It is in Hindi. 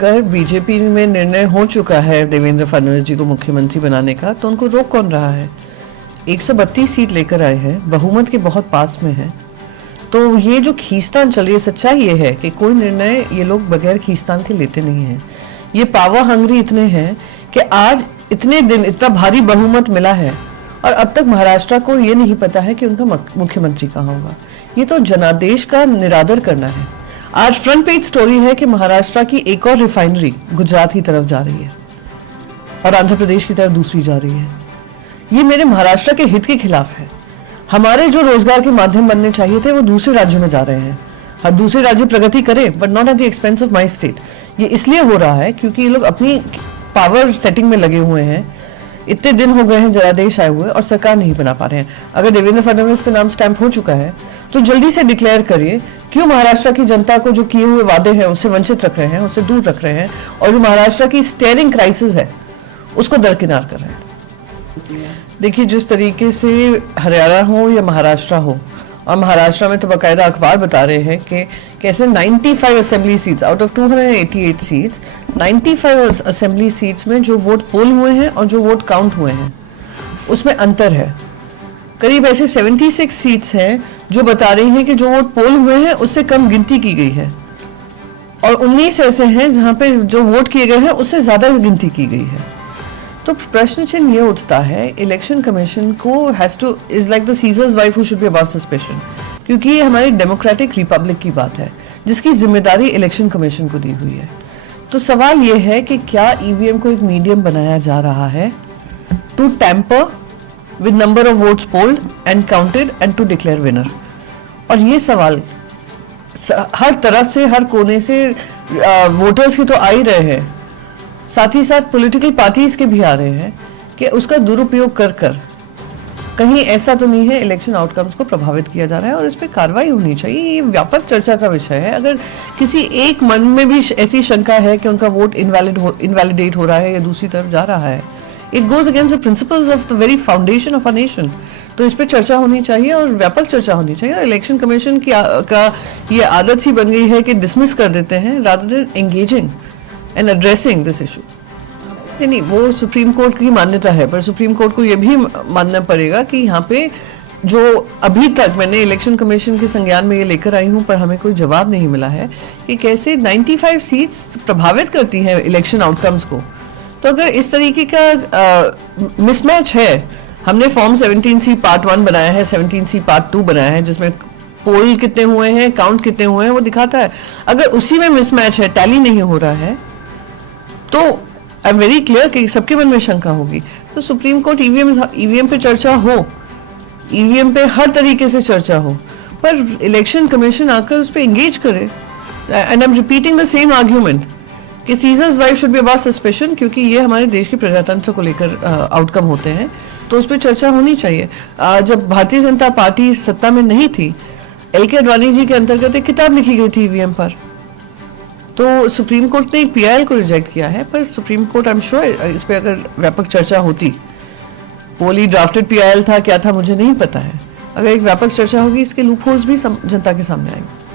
अगर बीजेपी में निर्णय हो चुका है देवेंद्र फडणवीस जी को मुख्यमंत्री बनाने का, तो उनको रोक कौन रहा है? 132 सीट लेकर आए हैं, बहुमत के बहुत पास में है। तो ये जो खींचतान चल रही है, सच्चाई ये है कि कोई निर्णय ये लोग बगैर खींचतान के लेते नहीं हैं। ये पावर हंग्री इतने हैं कि आज इतने दिन इतना भारी बहुमत मिला है और अब तक महाराष्ट्र को ये नहीं पता है कि उनका मुख्यमंत्री कहाँ होगा। ये तो जनादेश का निरादर करना है। आज फ्रंट पेज स्टोरी है कि महाराष्ट्र की एक और रिफाइनरी गुजरात की तरफ जा रही है और आंध्र प्रदेश की तरफ दूसरी जा रही है। ये मेरे महाराष्ट्र के हित के खिलाफ है। हमारे जो रोजगार के माध्यम बनने चाहिए थे वो दूसरे राज्यों में जा रहे हैं। हर दूसरे राज्य प्रगति करें but not at the expense of my state. ये इसलिए हो रहा है क्योंकि ये लोग अपनी पावर सेटिंग में लगे हुए हैं। इतने दिन हो गए हैं जनादेश आए हुए और सरकार नहीं बना पा रहे हैं। अगर देवेंद्र फडणवीस का नाम स्टैंप हो चुका है तो जल्दी से डिक्लेयर करिए क्यों महाराष्ट्र की जनता को जो किए हुए वादे हैं उससे वंचित रख रहे हैं, उससे दूर रख रहे हैं और जो महाराष्ट्र की स्टेयरिंग क्राइसिस है उसको दरकिनार कर रहे हैं। देखिए, जिस तरीके से हरियाणा हो या महाराष्ट्र हो, और महाराष्ट्र में तो बाकायदा अखबार बता रहे हैं कि कैसे 95 assembly seats out of 288 seats 95 assembly seats में जो वोट पोल हुए हैं और जो वोट काउंट हुए हैं उसमें अंतर है। करीब ऐसे 76 सीट्स हैं जो बता रही हैं कि जो वोट पोल हुए हैं उससे कम गिनती की गई है और 19 ऐसे हैं जहां पे जो वोट किए गए हैं उससे ज्यादा गिनती की गई है। तो प्रश्न चिन्ह ये उठता है, इलेक्शन कमीशन को has two is like the seizures wife who should be about suspicion, क्योंकि ये हमारी डेमोक्रेटिक रिपब्लिक की बात है जिसकी जिम्मेदारी इलेक्शन कमीशन को दी हुई है। तो सवाल ये है कि क्या ईवीएम को एक मीडियम बनाया जा रहा है to temper with number of votes polled and counted and to declare winner. और ये सवाल हर तरफ से, हर कोने से वोटर्स के तो आ ही रहे हैं, साथ ही साथ पॉलिटिकल पार्टीज के भी आ रहे हैं कि उसका दुरुपयोग कर कहीं ऐसा तो नहीं है इलेक्शन आउटकम्स को प्रभावित किया जा रहा है और इस पर कार्रवाई होनी चाहिए। ये व्यापक चर्चा का विषय है। अगर किसी एक मन में भी ऐसी शंका है कि उनका वोट इनवैलिडेट हो रहा है या दूसरी तरफ जा रहा है, it goes against the principles of the very foundation of a nation. तो इस पर चर्चा होनी चाहिए और व्यापक चर्चा होनी चाहिए। और इलेक्शन कमीशन का ये आदत सी बन गई है कि डिसमिस कर देते हैं rather than engaging and addressing this issue. नहीं, वो सुप्रीम कोर्ट की मान्यता है, पर सुप्रीम कोर्ट को ये भी मानना पड़ेगा कि यहाँ पे जो अभी तक मैंने इलेक्शन कमीशन के संज्ञान में ये लेकर आई हूँ पर हमें कोई जवाब नहीं मिला है कि कैसे 95 सीट्स प्रभावित करती हैं इलेक्शन आउटकम्स को। तो अगर इस तरीके का मिसमैच है, हमने फॉर्म 17C पार्ट 1 बनाया है, 17C पार्ट 2 बनाया है जिसमें पोल कितने हुए हैं, काउंट कितने हुए हैं वो दिखाता है। अगर उसी में मिसमैच है, टैली नहीं हो रहा है, तो आई एम वेरी क्लियर कि सबके मन में शंका होगी। तो सुप्रीम कोर्ट ईवीएम पे चर्चा हो, ईवीएम पे हर तरीके से चर्चा हो, पर इलेक्शन कमीशन आकर उस पर एंगेज करे। And I am repeating the same argument कि Caesar's wife should be about suspicion, क्योंकि ये हमारे देश के प्रजातंत्र को लेकर आउटकम होते हैं, तो उस पर चर्चा होनी चाहिए। जब भारतीय जनता पार्टी सत्ता में नहीं थी, LK अडवाणी जी के अंतर्गत एक किताब लिखी गई थी ईवीएम पर, तो सुप्रीम कोर्ट ने PIL को रिजेक्ट किया है। पर supreme court I am sure इस पर अगर व्यापक चर्चा होती, पोली ड्राफ्टेड PIL था क्या था मुझे नहीं पता है, अगर एक व्यापक चर्चा होगी इसके लूपहोल्स भी जनता के सामने आएंगे।